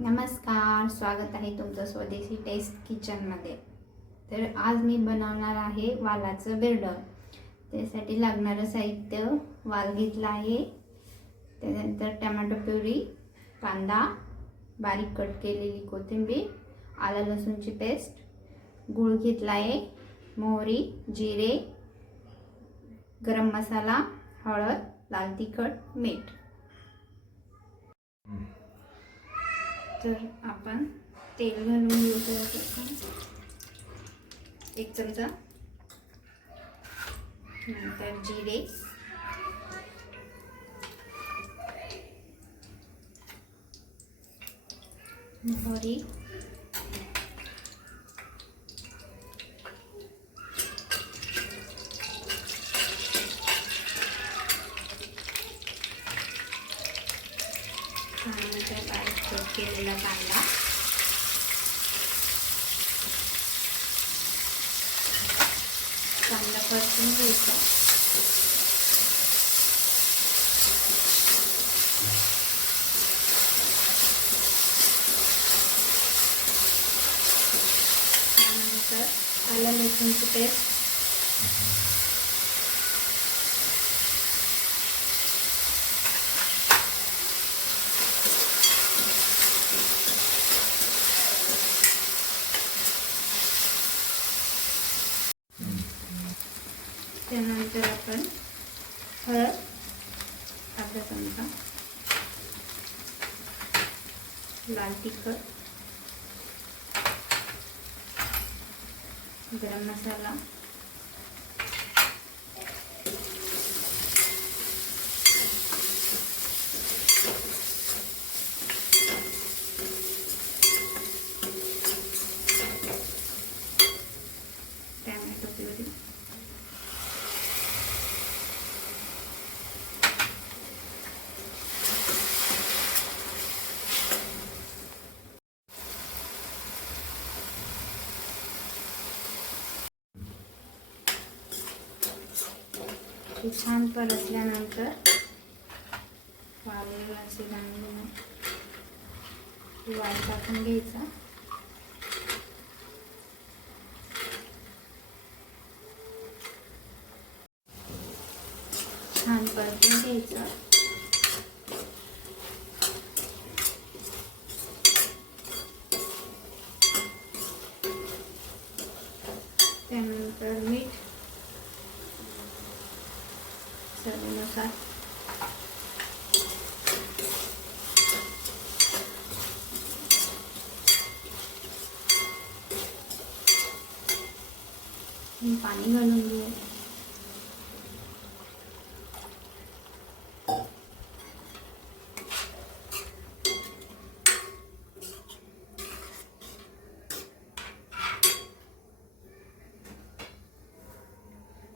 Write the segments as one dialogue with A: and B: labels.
A: नमस्कार स्वागत आहे तुमचं स्वदेशी टेस्ट किचनमध्ये तर आज मी बनवणार आहे वालाचं बिरडं त्यासाठी लागणारं साहित्य वाल घेतलं आहे. त्यानंतर टमॅटो प्युरी कांदा बारीक कट केलेली कोथिंबीर आलं लसूणची पेस्ट गूळ घेतला आहे मोहरी जिरे गरम मसाला हळद लाल तिखट मीठ. तर आपण तेल घालून घेऊ त्याच्यात एक चमचा. नंतर जिरे. मोहरी. त्यानंतर बारीक कट केलेला कांदा कांदा परतून घ्यायचा. त्यानंतर आलं लसूणची पेस्ट. त्यानंतर आपण हळद अर्धा चमचा लाल तिखट गरम मसाला टॅमॅटो प्युरी ते छान परतल्यानंतर वाल असे बांधून टाकून घ्यायचा. छान परतून घ्यायचं. त्यानंतर मीठ चवीनुसार पाणी घालून घेऊ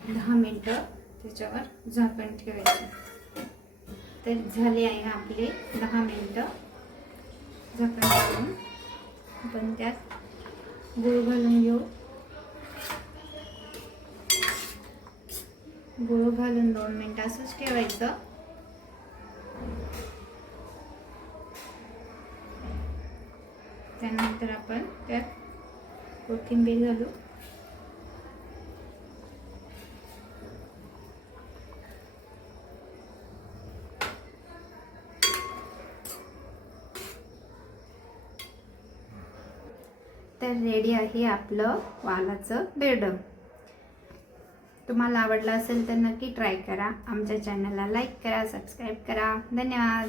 A: दहा मिनटं त्याच्यावर झाकण ठेवायचं. तर झाले आहे आपले दहा मिनटं झाकण घालून आपण त्यात गुळ घालून घेऊ. गुळ घालून दोन मिनटं असंच ठेवायचं. त्यानंतर आपण त्यात कोथिंबीर घालू. तर रेडी आहे आपलं वालाचं बेडं. तुम्हाला आवडलं असेल तर नक्की ट्राय करा. आमच्या चॅनलला लाईक करा सबस्क्राईब करा. धन्यवाद.